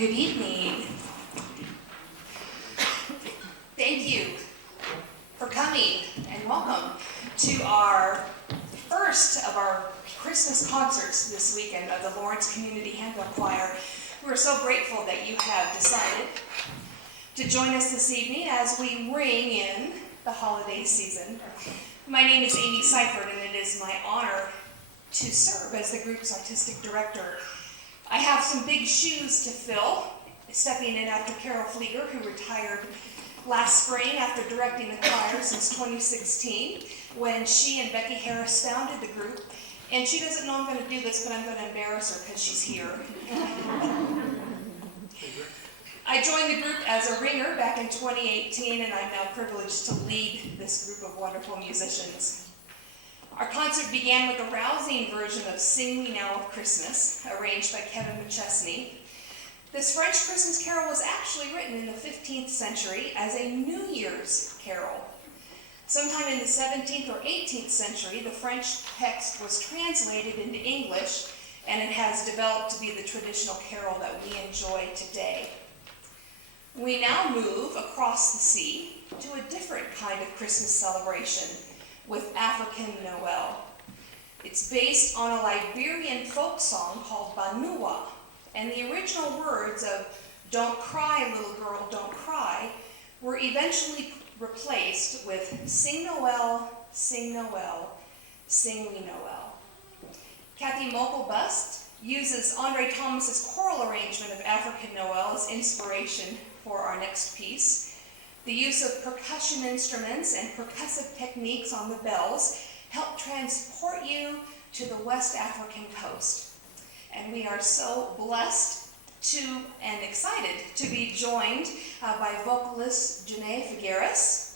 Good evening. Thank you for coming and welcome to our first of our Christmas concerts this weekend of the Lawrence Community Handbell Choir. We're so grateful that you have decided to join us this evening as we ring in the holiday season. My name is Amy Seifert, and it is my honor to serve as the group's artistic director. I have some big shoes to fill, stepping in after Carol Flieger, who retired last spring after directing the choir since 2016, when she and Becky Harris founded the group. And she doesn't know I'm going to do this, but I'm going to embarrass her because she's here. I joined the group as a ringer back in 2018, and I'm now privileged to lead this group of wonderful musicians. Our concert began with a rousing version of Sing We Now of Christmas, arranged by Kevin McChesney. This French Christmas carol was actually written in the 15th century as a New Year's carol. Sometime in the 17th or 18th century, the French text was translated into English, and it has developed to be the traditional carol that we enjoy today. We now move across the sea to a different kind of Christmas celebration, with African Noel. It's based on a Liberian folk song called Banua, and the original words of "Don't cry, little girl, don't cry" were eventually replaced with "Sing Noel, sing Noel, sing we Noel." Kathy Mokel-Bust uses Andre Thomas's choral arrangement of African Noel as inspiration for our next piece. The use of percussion instruments and percussive techniques on the bells help transport you to the West African coast. And we are so blessed and excited to be joined by vocalist Janae Figueres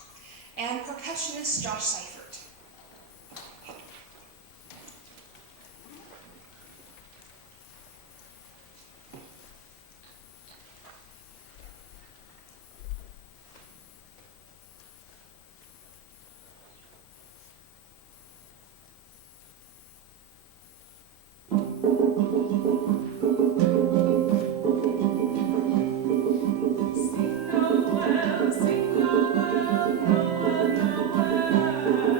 and percussionist Josh Seifert. Sing Noel, Noel, Noel.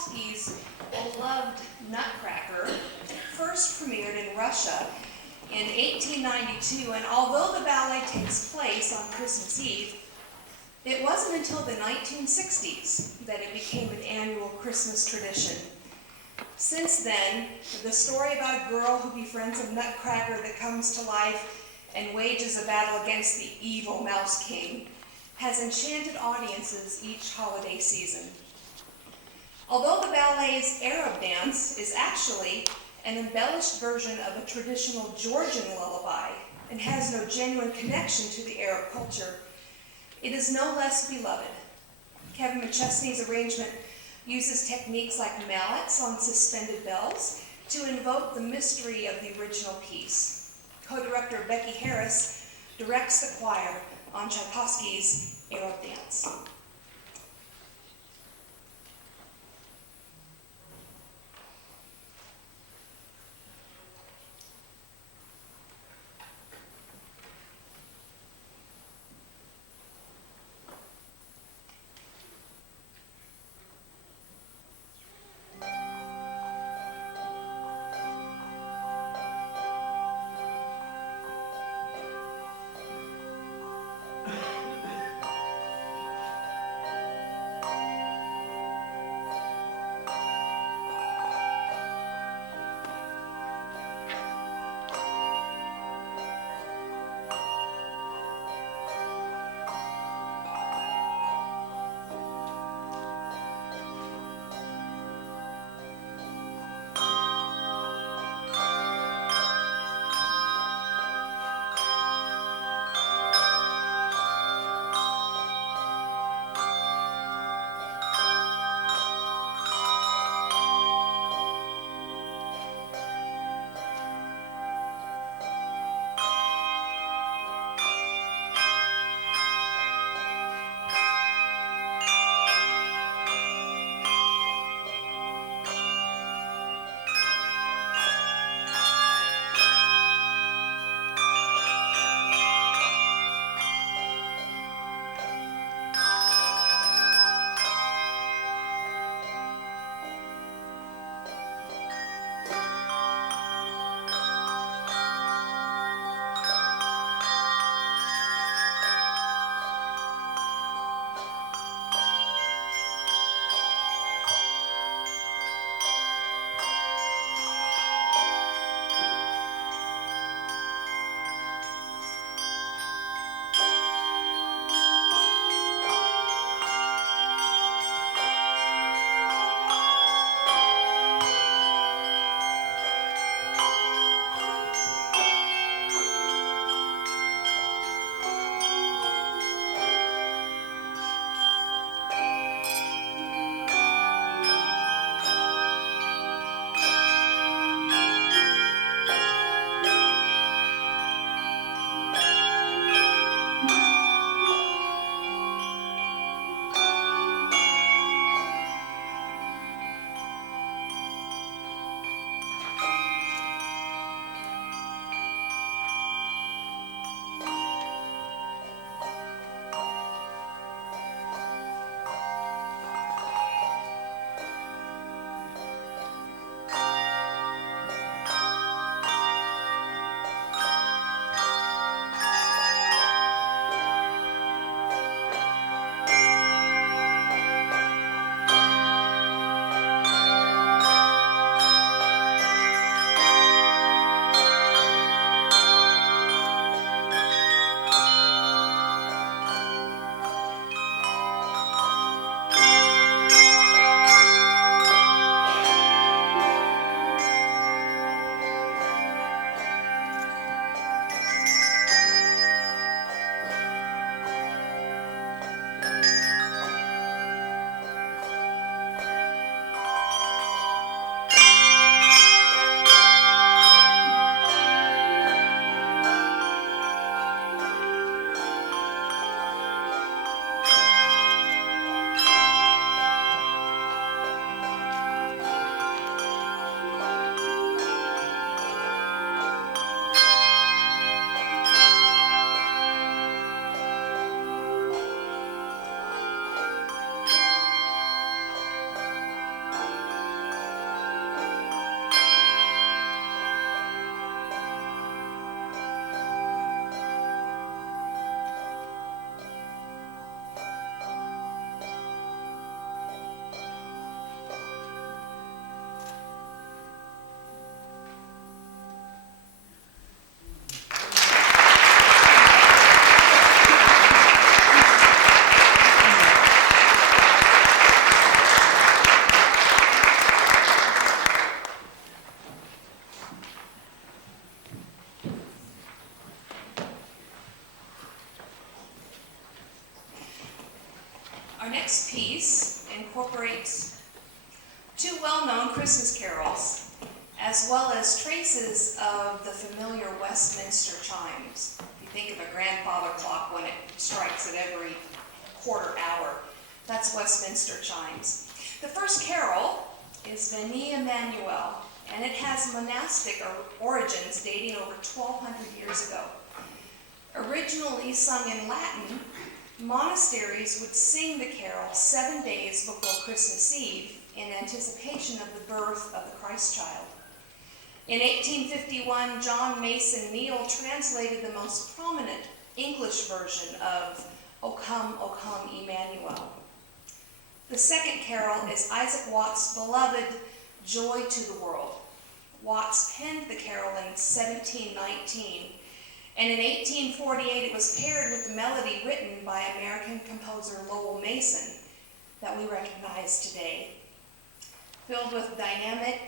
Tchaikovsky's beloved Nutcracker first premiered in Russia in 1892, and although the ballet takes place on Christmas Eve, it wasn't until the 1960s that it became an annual Christmas tradition. Since then, the story about a girl who befriends a nutcracker that comes to life and wages a battle against the evil Mouse King has enchanted audiences each holiday season. Although the ballet's Arab dance is actually an embellished version of a traditional Georgian lullaby and has no genuine connection to the Arab culture, it is no less beloved. Kevin McChesney's arrangement uses techniques like mallets on suspended bells to invoke the mystery of the original piece. Co-director Becky Harris directs the choir on Tchaikovsky's Arab dance. Our next piece incorporates two well-known Christmas carols, as well as traces of the familiar Westminster chimes. If you think of a grandfather clock when it strikes at every quarter hour, that's Westminster chimes. The first carol is Veni Emmanuel, and it has monastic origins dating over 1,200 years ago. Originally sung in Latin, monasteries would sing the carol 7 days before Christmas Eve in anticipation of the birth of the Christ child. In 1851, John Mason Neale translated the most prominent English version of O Come, Emmanuel. The second carol is Isaac Watts' beloved Joy to the World. Watts penned the carol in 1719, and in 1848 it was paired with the melody written by American composer Lowell Mason that we recognize today. Filled with dynamic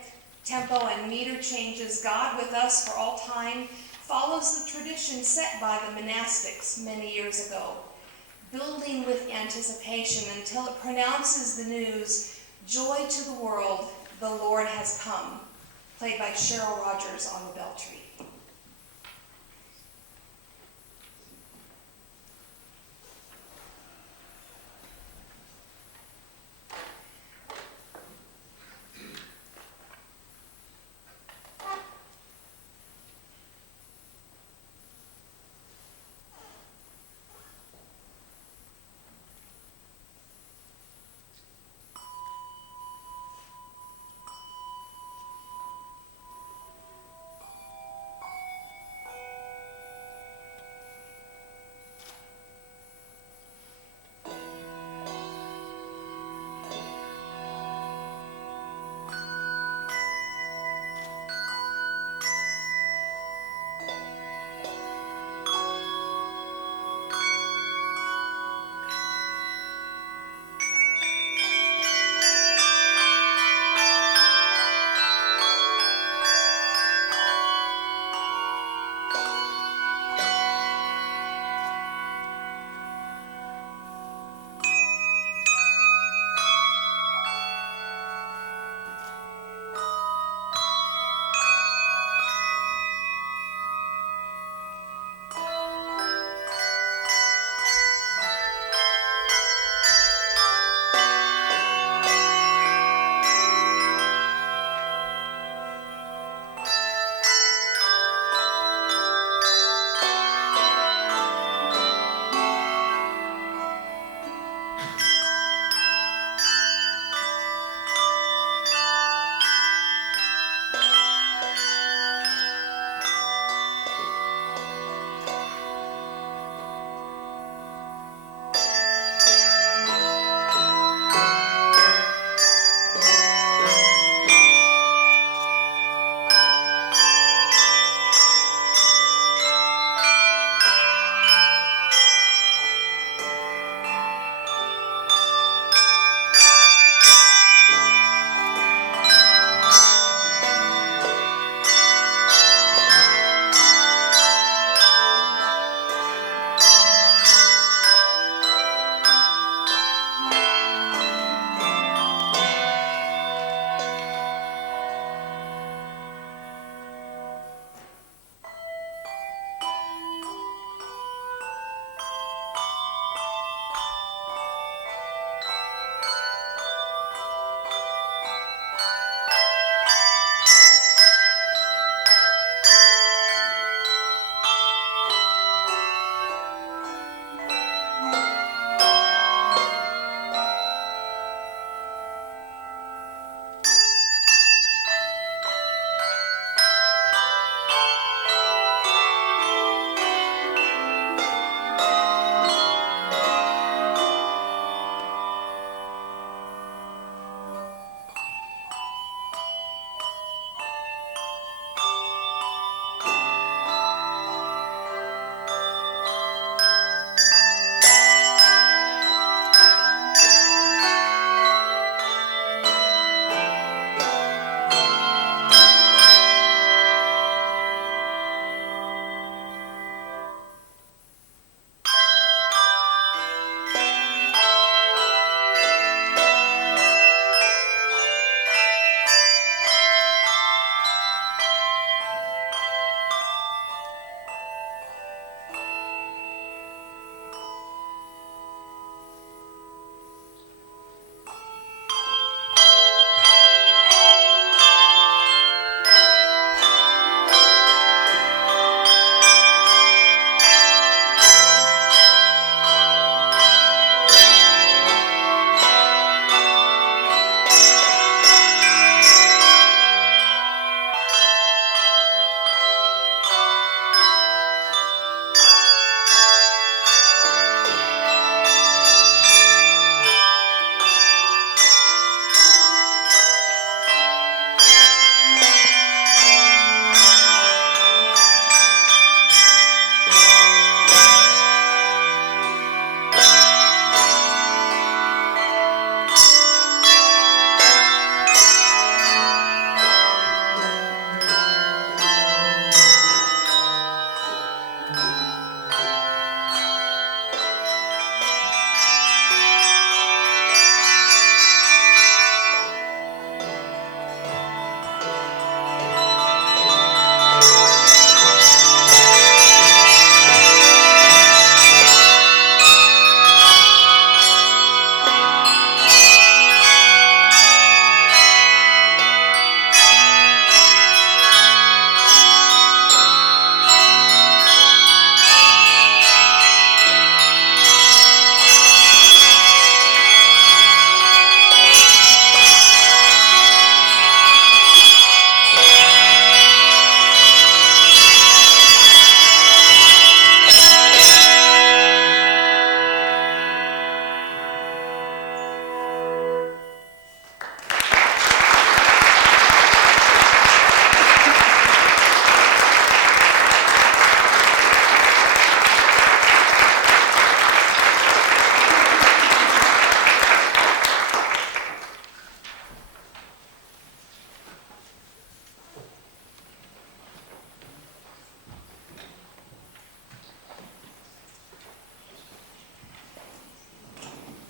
tempo and meter changes, God with Us for All Time follows the tradition set by the monastics many years ago, building with anticipation until it pronounces the news, Joy to the world, the Lord has come, played by Cheryl Rogers on the Beltry.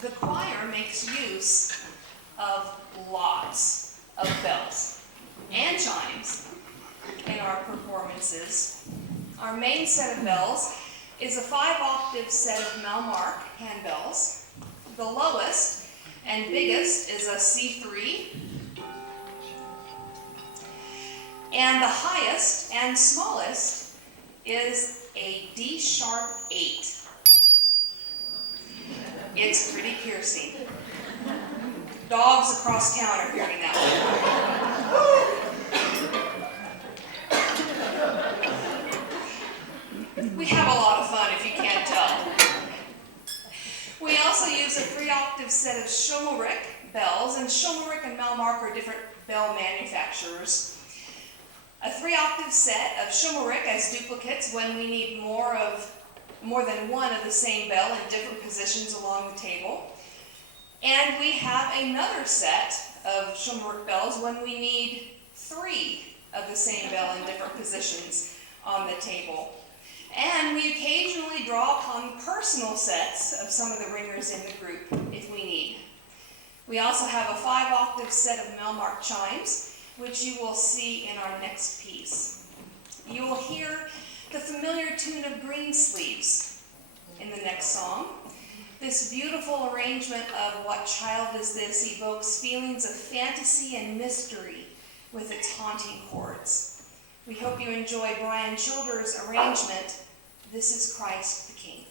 The choir makes use of lots of bells and chimes in our performances. Our main set of bells is a 5-octave set of Malmark handbells. The lowest and biggest is a C3, and the highest and smallest is a D-sharp 8. It's pretty piercing. Dogs across town are hearing that one. We have a lot of fun, if you can't tell. We also use a 3-octave set of Schommelrick bells, and Schommelrick and Malmark are different bell manufacturers. A 3-octave set of Schommelrick as duplicates when we need more than one of the same bell in different positions along the table. And we have another set of Schommelrick bells when we need 3 of the same bell in different positions on the table. And we occasionally draw upon personal sets of some of the ringers in the group if we need. We also have a 5-octave set of Malmark chimes, which you will see in our next piece. You will hear the familiar tune of Greensleeves in the next song. This beautiful arrangement of What Child Is This evokes feelings of fantasy and mystery with its haunting chords. We hope you enjoy Brian Childers' arrangement, This Is Christ the King.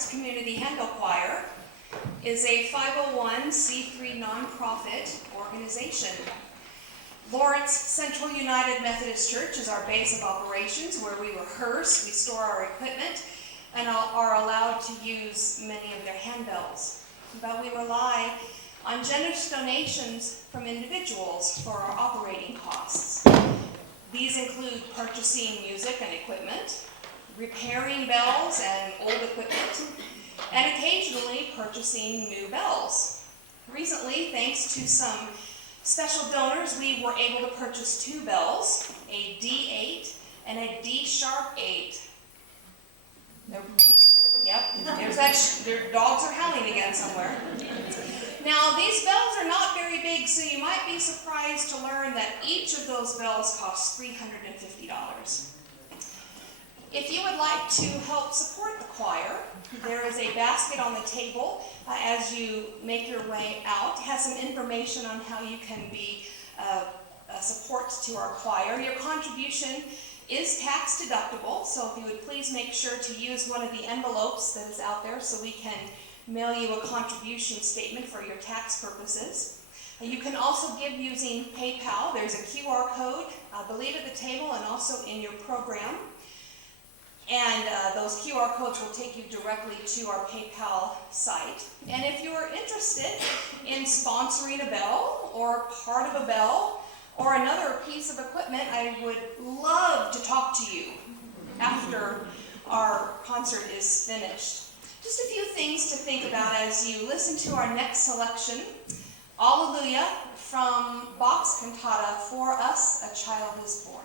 Lawrence Community Handbell Choir is a 501c3 nonprofit organization. Lawrence Central United Methodist Church is our base of operations, where we rehearse, we store our equipment, and are allowed to use many of their handbells. But we rely on generous donations from individuals for our operating costs. These include purchasing music and equipment, repairing bells and old equipment, and occasionally purchasing new bells. Recently, thanks to some special donors, we were able to purchase 2 bells, a D8 and a D-sharp 8. Yep, there's that. Their dogs are howling again somewhere. Now, these bells are not very big, so you might be surprised to learn that each of those bells costs $350. If you would like to help support the choir, there is a basket on the table as you make your way out. It has some information on how you can be a support to our choir. Your contribution is tax deductible, so if you would please make sure to use one of the envelopes that is out there so we can mail you a contribution statement for your tax purposes. You can also give using PayPal. There's a QR code, I believe, at the table and also in your program. And those QR codes will take you directly to our PayPal site. And if you are interested in sponsoring a bell or part of a bell or another piece of equipment, I would love to talk to you after our concert is finished. Just a few things to think about as you listen to our next selection, Alleluia, from Bach's cantata, For Us a Child is Born.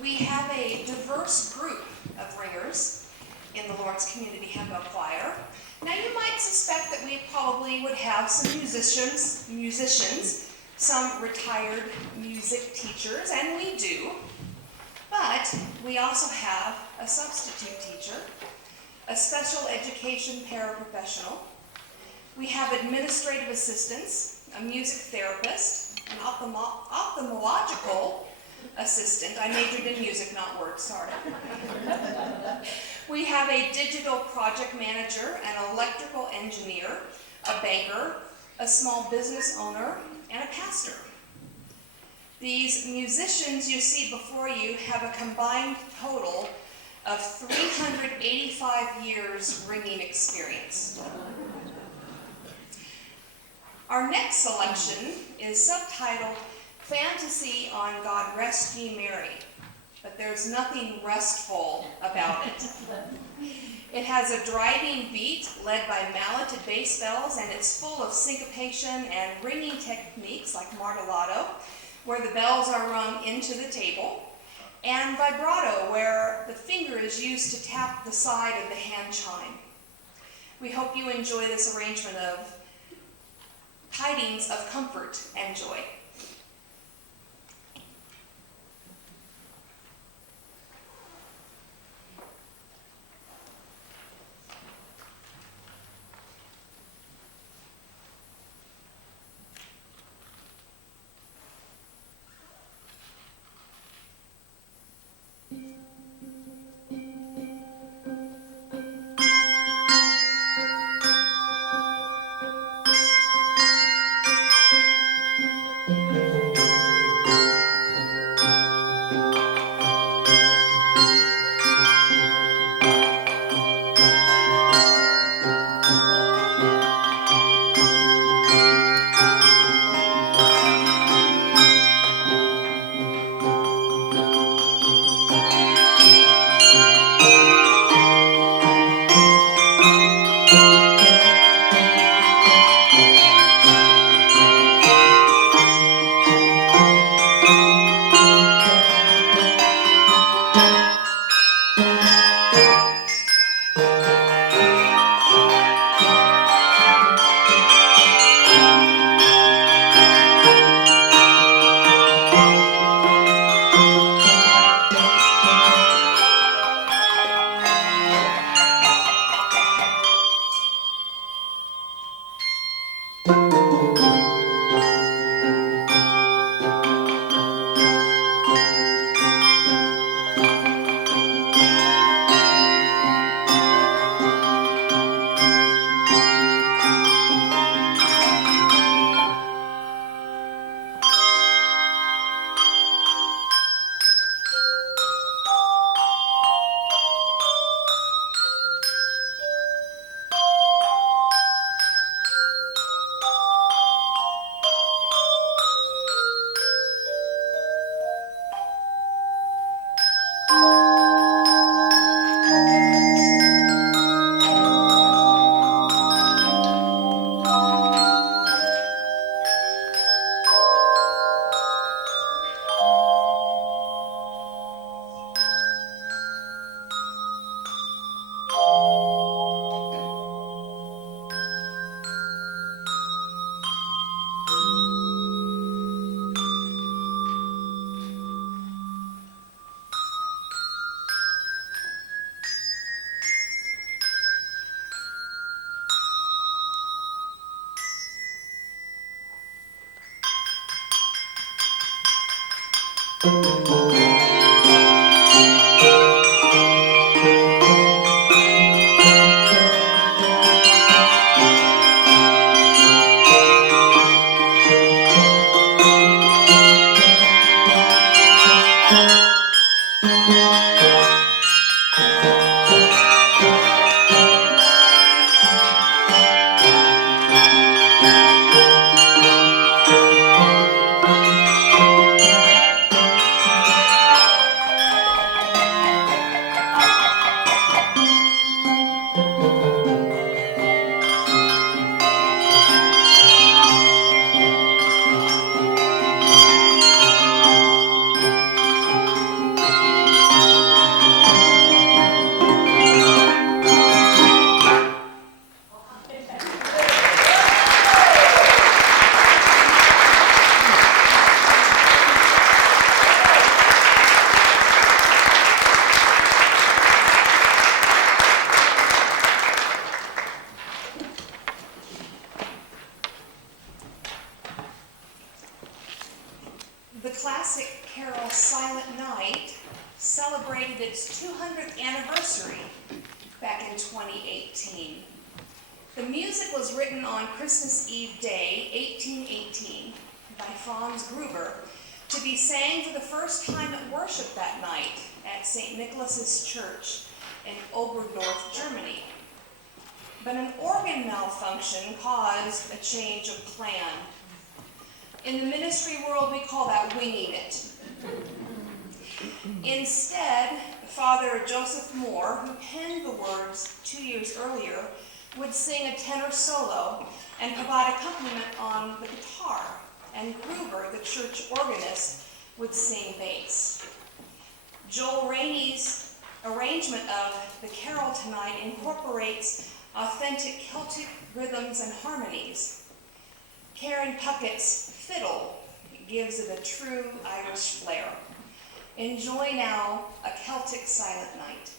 We have a diverse group of ringers in the Lawrence Community Handbell Choir. Now, you might suspect that we probably would have some musicians, some retired music teachers, and we do. But we also have a substitute teacher, a special education paraprofessional. We have administrative assistants, a music therapist, an ophthalmological assistant. I majored in music, not words, sorry. We have a digital project manager, an electrical engineer, a banker, a small business owner, and a pastor. These musicians you see before you have a combined total of 385 years ringing experience. Our next selection is subtitled Fantasy on God Rest Ye Merry, but there's nothing restful about it. It has a driving beat led by malleted bass bells, and it's full of syncopation and ringing techniques like martellato, where the bells are rung into the table, and vibrato, where the finger is used to tap the side of the hand chime. We hope you enjoy this arrangement of tidings of comfort and joy. The classic carol Silent Night celebrated its 200th anniversary back in 2018. The music was written on Christmas Eve Day, 1818, by Franz Gruber, to be sang for the first time at worship that night at St. Nicholas's Church in Oberdorf, Germany. But an organ malfunction caused a change of plan. In the ministry world, we call that winging it. Instead, Father Joseph Moore, who penned the words 2 years earlier, would sing a tenor solo and provide accompaniment on the guitar, and Gruber, the church organist, would sing bass. Joel Rainey's arrangement of the carol tonight incorporates authentic Celtic rhythms and harmonies. Karen Puckett's fiddle gives it a true Irish flair. Enjoy now a Celtic Silent Night.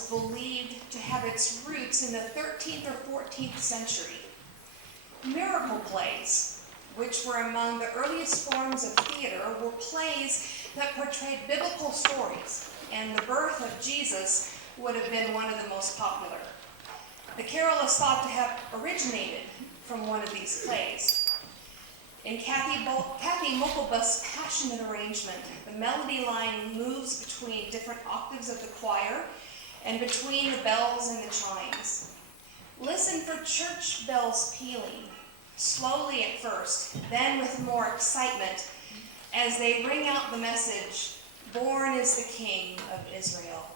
was believed to have its roots in the 13th or 14th century. Miracle plays, which were among the earliest forms of theater, were plays that portrayed biblical stories, and the birth of Jesus would have been one of the most popular. The carol is thought to have originated from one of these plays. In Kathy Muckelbus' passionate arrangement, the melody line moves between different octaves of the choir and between the bells and the chimes. Listen for church bells pealing, slowly at first, then with more excitement, as they ring out the message, "Born is the King of Israel."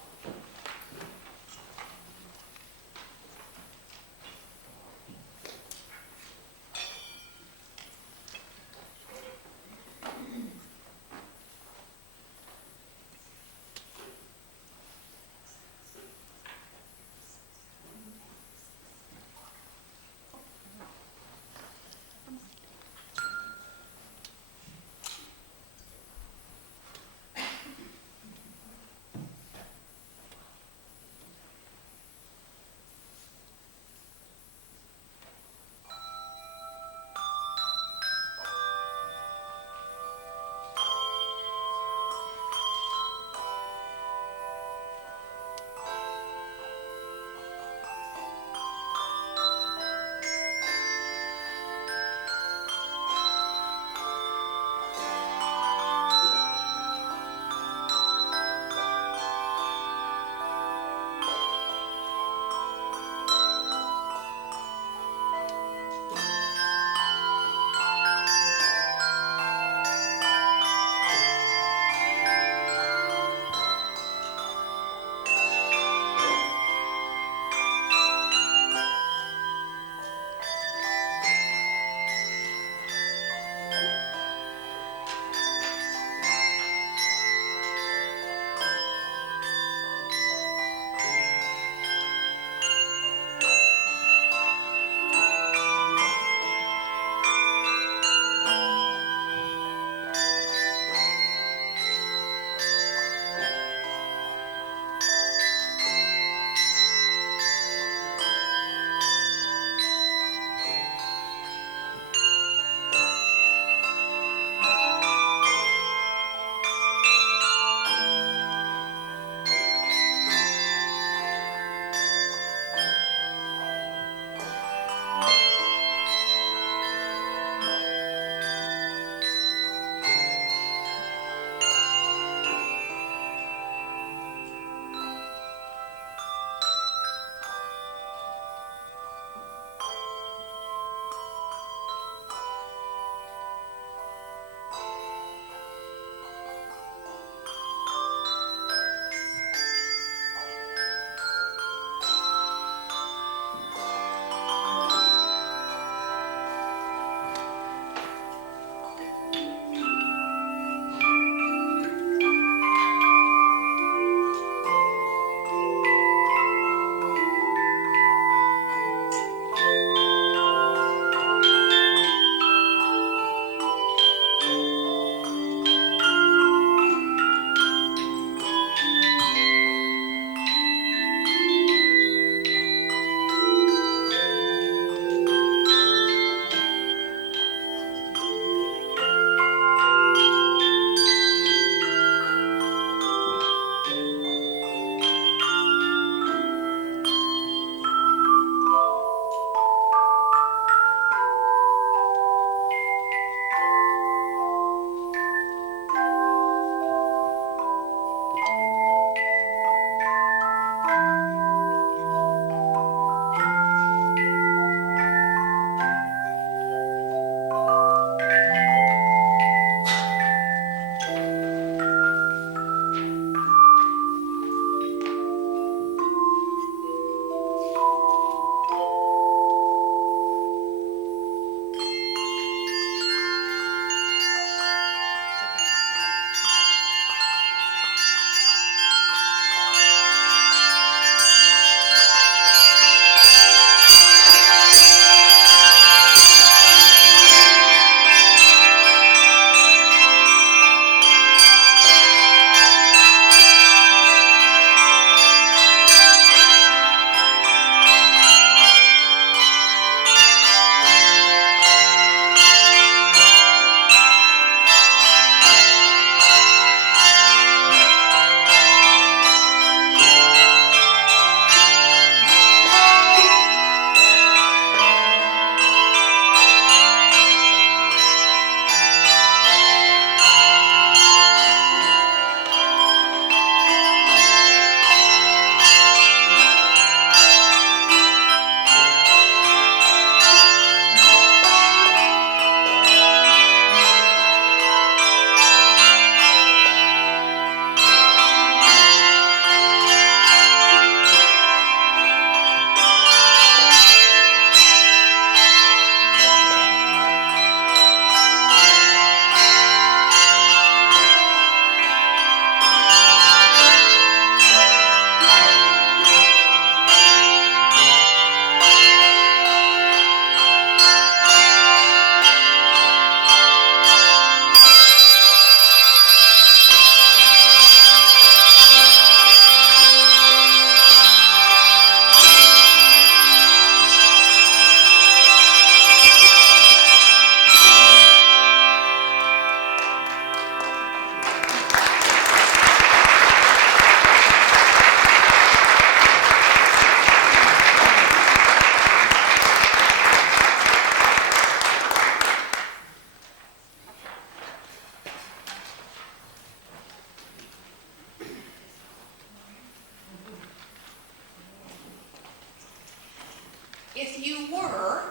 you were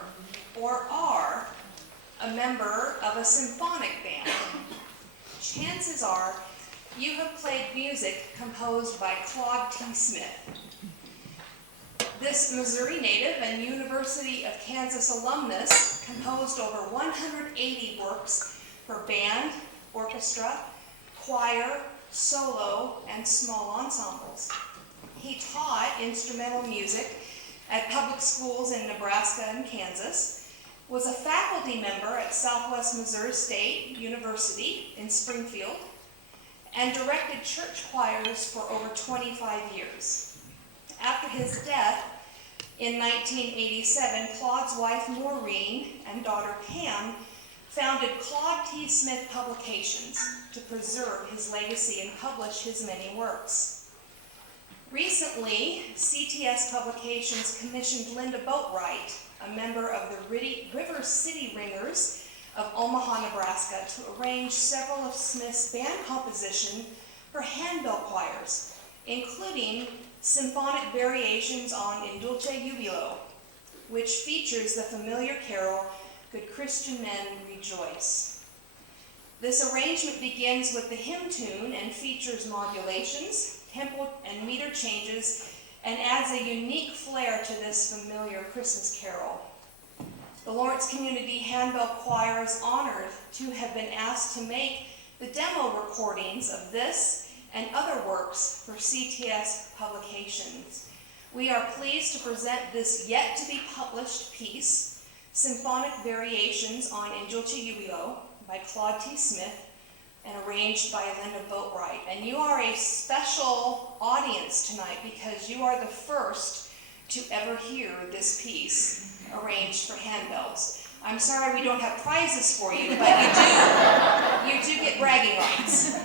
or are a member of a symphonic band, chances are you have played music composed by Claude T. Smith. This Missouri native and University of Kansas alumnus composed over 180 works for band, orchestra, choir, solo, and small ensembles. He taught instrumental music at public schools in Nebraska and Kansas, was a faculty member at Southwest Missouri State University in Springfield, and directed church choirs for over 25 years. After his death in 1987, Claude's wife Maureen and daughter Pam founded Claude T. Smith Publications to preserve his legacy and publish his many works. Recently, CTS Publications commissioned Linda Boatwright, a member of the River City Ringers of Omaha, Nebraska, to arrange several of Smith's band composition for handbell choirs, including symphonic variations on In Dulce Jubilo, which features the familiar carol, Good Christian Men Rejoice. This arrangement begins with the hymn tune and features modulations, tempo and meter changes, and adds a unique flair to this familiar Christmas carol. The Lawrence Community Handbell Choir is honored to have been asked to make the demo recordings of this and other works for CTS Publications. We are pleased to present this yet-to-be-published piece, Symphonic Variations on In Dulce Jubilo by Claude T. Smith and arranged by Linda Boatwright. And you are a special audience tonight because you are the first to ever hear this piece arranged for handbells. I'm sorry we don't have prizes for you, but you do get bragging rights.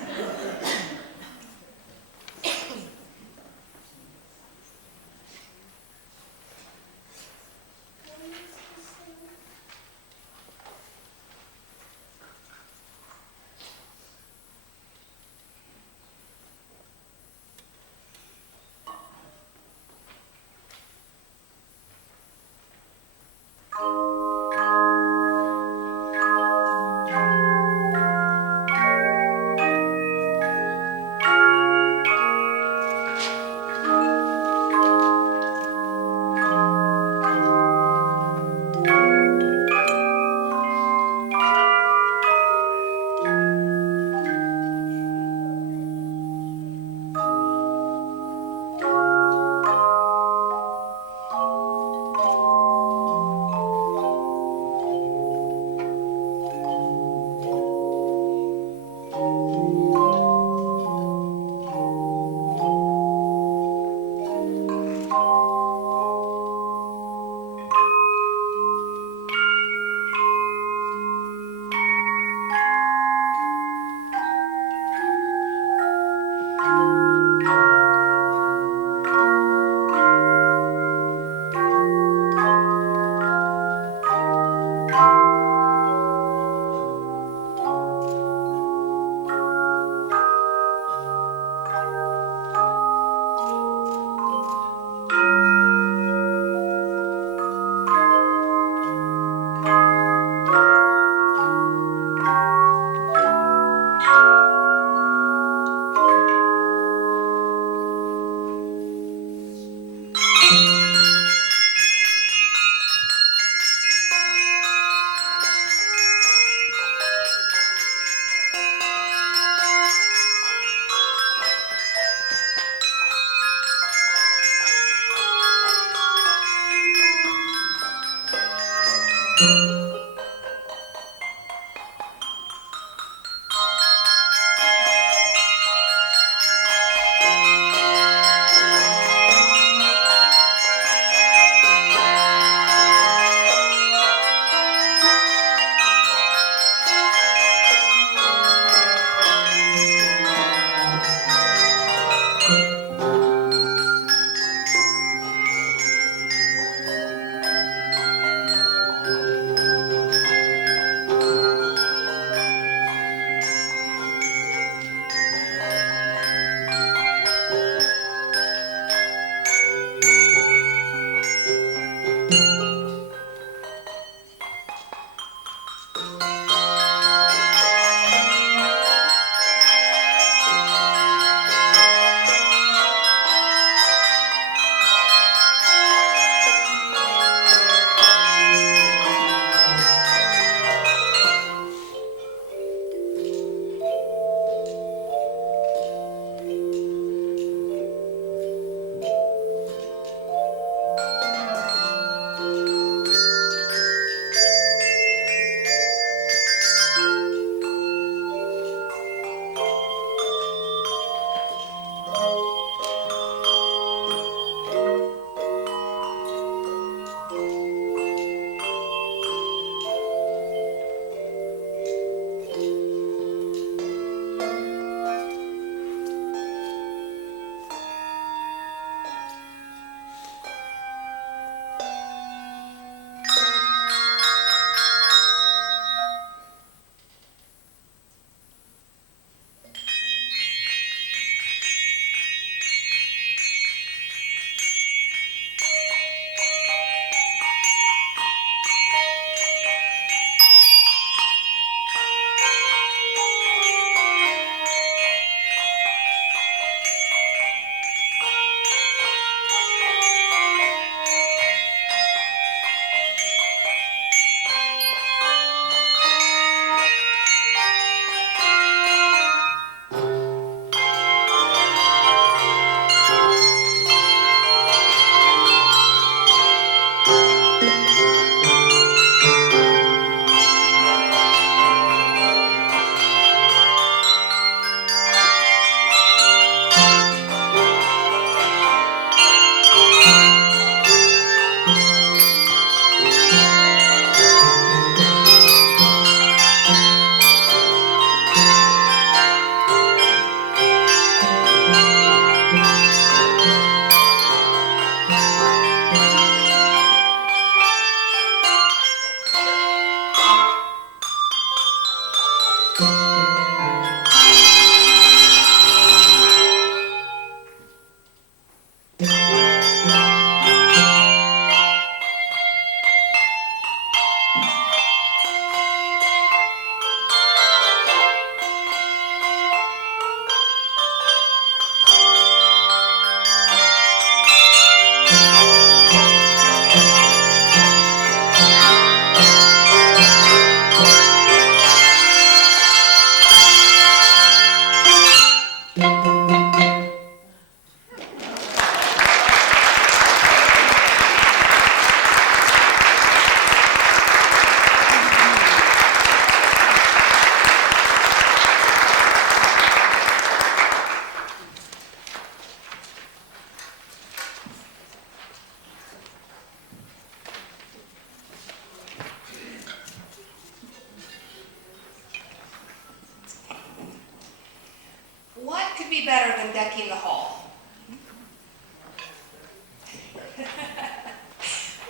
What could be better than decking the hall?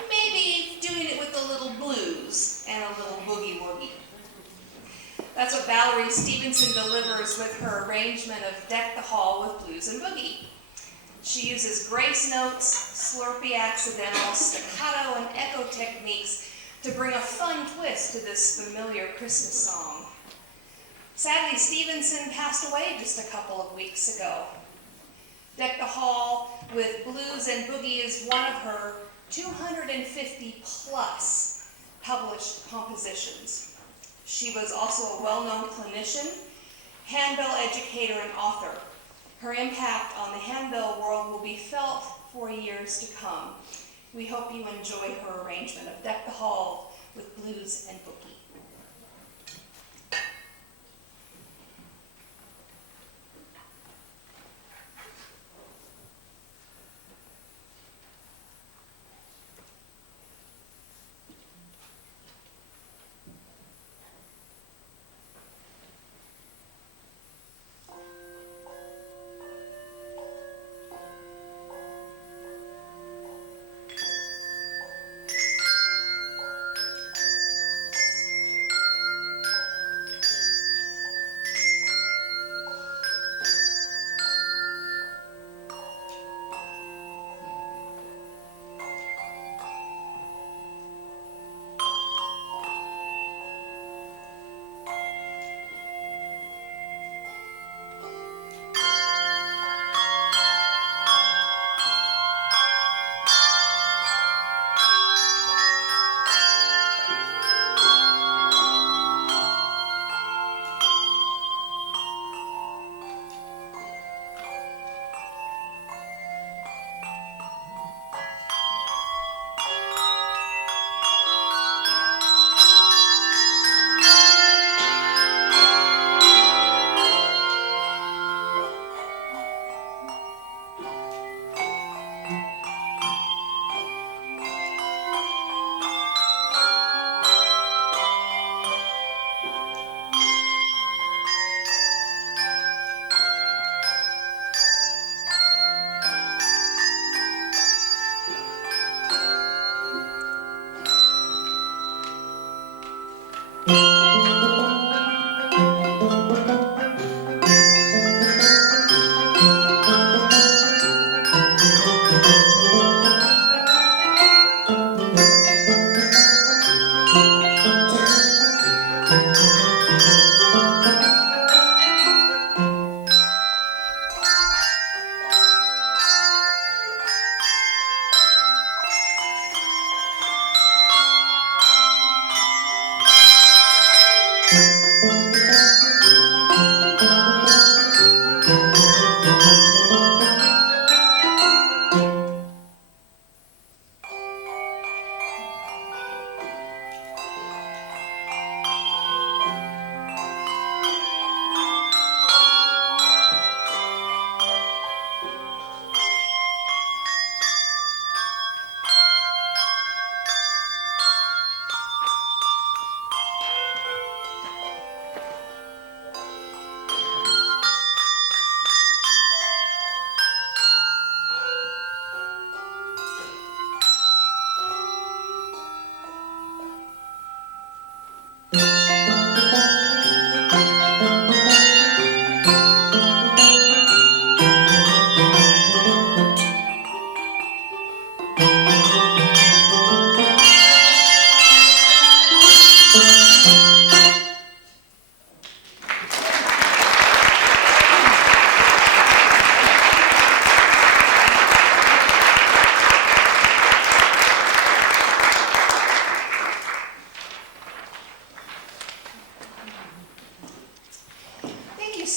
Maybe doing it with a little blues and a little boogie woogie. That's what Valerie Stevenson delivers with her arrangement of Deck the Hall with Blues and Boogie. She uses grace notes, slurpy accidental, staccato, and echo techniques to bring a fun twist to this familiar Christmas song. Sadly, Stevenson passed away just a couple of weeks ago. Deck the Hall with Blues and Boogie is one of her 250 plus published compositions. She was also a well-known clinician, handbell educator, and author. Her impact on the handbell world will be felt for years to come. We hope you enjoy her arrangement of Deck the Hall with Blues and Boogie.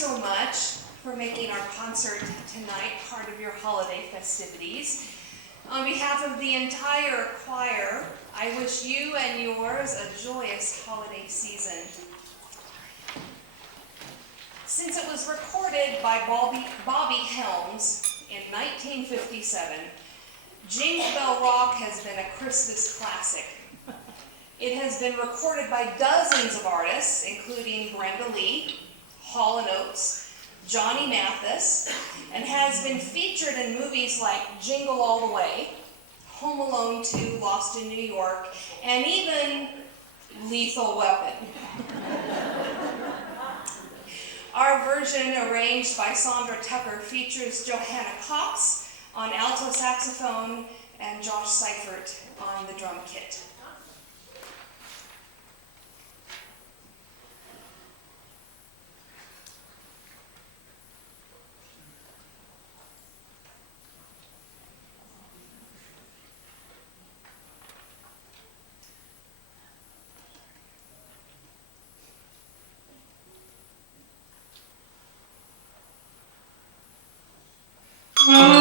so much for making our concert tonight part of your holiday festivities. On behalf of the entire choir, I wish you and yours a joyous holiday season. Since it was recorded by Bobby Helms in 1957, Jingle Bell Rock has been a Christmas classic. It has been recorded by dozens of artists, including Brenda Lee, Hall & Oates, Johnny Mathis, and has been featured in movies like Jingle All the Way, Home Alone 2, Lost in New York, and even Lethal Weapon. Our version, arranged by Sandra Tucker, features Johanna Cox on alto saxophone and Josh Seifert on the drum kit. Mm-hmm.